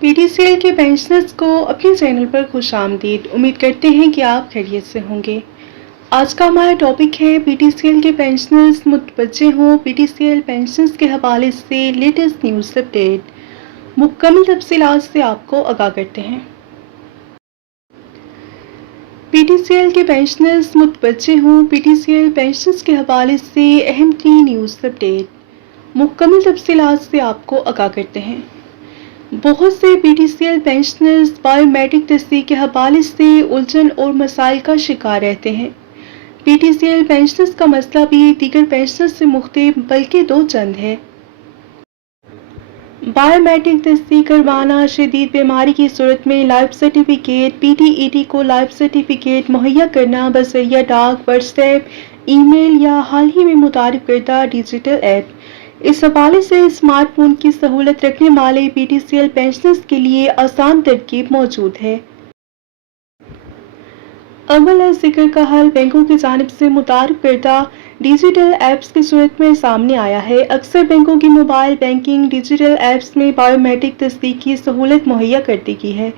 PTCL के pensioners को अपने चैनल पर खुशामदीद। उम्मीद करते हैं कि आप खैरियत से होंगे। आज का हमारा टॉपिक है पीटीसीएल के पेंशनर्स मुतवज्जे हों। पीटीसीएल पेंशनर्स के हवाले से लेटेस्ट न्यूज़ अपडेट मुकम्मल तफसीलात से आपको आगाह करते हैं। पीटीसीएल के पेंशनर्स मुतवज्जे हों। पीटीसीएल पेंशनर्स के हवाले से अहम तीन न्यूज़ अपडेट मुकम्मल तफसीलात से आपको आगाह करते हैं। बहुत से पीटीसीएल पेंशनर्स बायोमेट्रिक तस्दीक के हवाले से उलझन और मसाइल का शिकार रहते हैं। पीटीसीएल पेंशनर्स का मसला भी दीगर पेंशनर्स से मुख्तलिफ बल्कि दो चंद है। बायोमेट्रिक तस्दीक करवाना, शदीद बीमारी की सूरत में लाइफ सर्टिफिकेट, पीटीईटी को लाइफ सर्टिफिकेट मुहैया करना बज़रिया डाक, व्हाट्सएप, ईमेल या हाल ही में मुतारिफ करदा डिजिटल ऐप। इस हवाले से स्मार्टफोन की सहूलत रखने वाले पीटीसीएल पेंशनर्स के लिए आसान तरकीब मौजूद है। अव्वल ज़िक्र का हल बैंकों की जानिब से मुतारिफ करदा डिजिटल ऐप्स की सूरत में सामने आया है। अक्सर बैंकों की मोबाइल बैंकिंग डिजिटल ऐप्स में बायोमेट्रिक तस्दीक की सहूलत मुहैया कर दी गई है,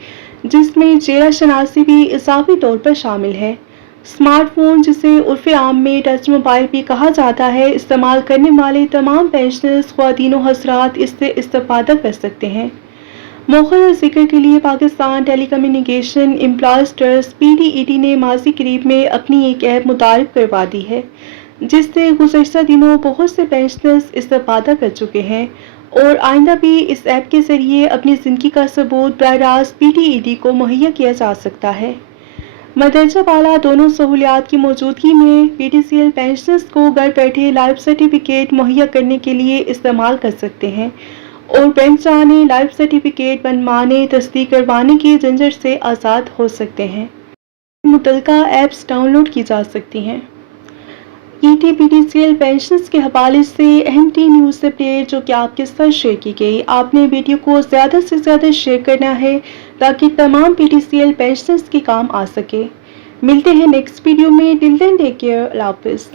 जिसमें चेहरा शनासी भी इजाफी तौर पर शामिल है। स्मार्टफोन, जिसे उर्फ़ आम में टच मोबाइल भी कहा जाता है, इस्तेमाल करने वाले तमाम पेंशनर्स ख्वातीन व हज़रात इससे इस्तेफ़ादा कर सकते हैं। मौखर ज़िक्र के लिए Pakistan telecommunication employees trust PTET ने माज़ी करीब में अपनी एक ऐप मुतारिफ करवा दी है, जिससे गुज़श्ता दिनों बहुत से पेंशनर्स इस्तेफ़ादा कर चुके हैं और आइंदा भी इस ऐप के ज़रिए अपनी ज़िंदगी का सबूत बराह रास्त पीटीईटी को मुहैया किया जा सकता है। मदरजा वाला दोनों सहूलियात की मौजूदगी में पीटीसीएल पेंशनर्स को घर बैठे लाइफ सर्टिफिकेट मुहैया करने के लिए इस्तेमाल कर सकते हैं और बैंक जाने, लाइफ सर्टिफिकेट बनवाने, तस्दीक करवाने की झंझट से आज़ाद हो सकते हैं। मुतल्लिका ऐप्स डाउनलोड की जा सकती हैं। ये थी पीटीसीएल पेंशनर्स के हवाले से अहम तीन न्यूज़ अपडेट जो कि आपके साथ शेयर की गई। आपने वीडियो को ज़्यादा से ज़्यादा शेयर करना है ताकि तमाम पीटीसीएल पेंशनर्स के काम आ सके। मिलते हैं नेक्स्ट वीडियो में। Till then take care. अल्लाह हाफ़िज़।